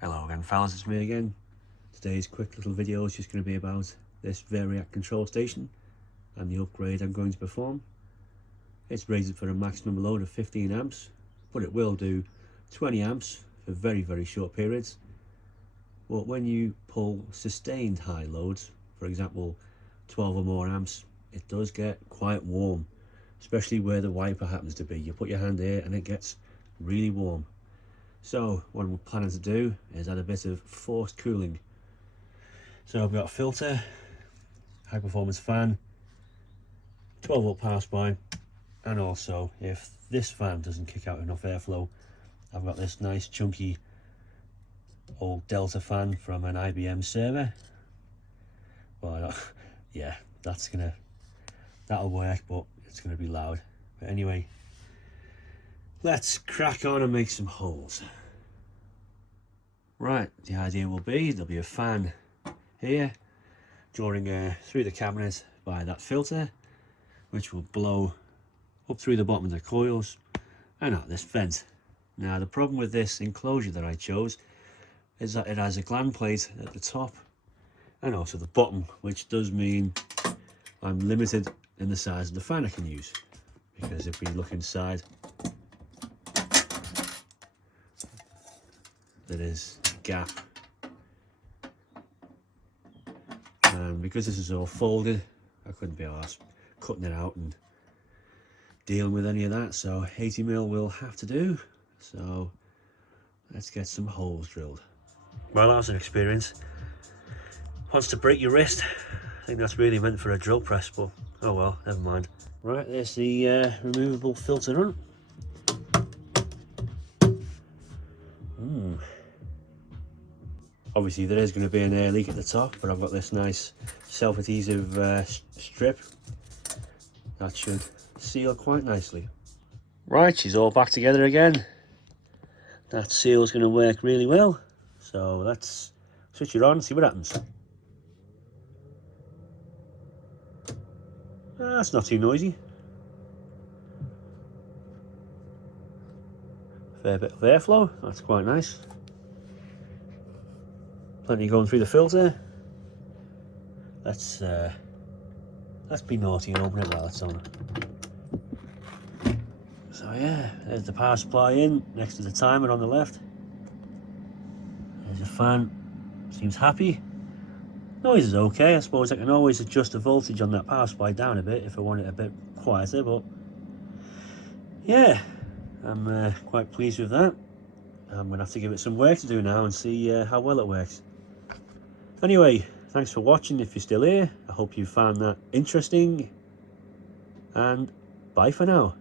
Hello again fellas, it's me again. Today's quick little video is just going to be about this VARIAC control station and the upgrade I'm going to perform. It's rated for a maximum load of 15 amps, but it will do 20 amps for very short periods. But when you pull sustained high loads, for example 12 or more amps, it does get quite warm, especially where the wiper happens to be. You put your hand here and it gets really warm. So what I'm planning to do is add a bit of forced cooling. So I've got a filter, high performance fan, 12 volt power supply, and also if this fan doesn't kick out enough airflow, I've got this nice chunky old Delta fan from an IBM server. Well, yeah, that'll work, but it's gonna be loud. But anyway, let's crack on and make some holes. Right, the idea will be there'll be a fan here drawing through the cabinet by that filter, which will blow up through the bottom of the coils and out this vent. Now the problem with this enclosure that I chose is that it has a gland plate at the top and also the bottom, which does mean I'm limited in the size of the fan I can use, because if we look inside, there is a gap, and because this is all folded, I couldn't be arsed cutting it out and dealing with any of that, so 80mm will have to do. So let's get some holes drilled. Well, that was an experience. Wants to break your wrist. I think that's really meant for a drill press, but oh well, never mind. Right, there's the removable filter on. Obviously there is going to be an air leak at the top, but I've got this nice self-adhesive strip that should seal quite nicely. Right, she's all back together again. That seal is going to work really well, so let's switch it on and see what happens. That's not too noisy. Fair bit of airflow, that's quite nice. Plenty going through the filter. Let's be naughty and open it while it's on. So yeah, there's the power supply in next to the timer on the left. There's a fan, seems happy. Noise is okay. I suppose I can always adjust the voltage on that power supply down a bit if I want it a bit quieter, but yeah, I'm quite pleased with that. I'm gonna have to give it some work to do now and see how well it works. Anyway, thanks for watching if you're still here. I hope you found that interesting, and bye for now.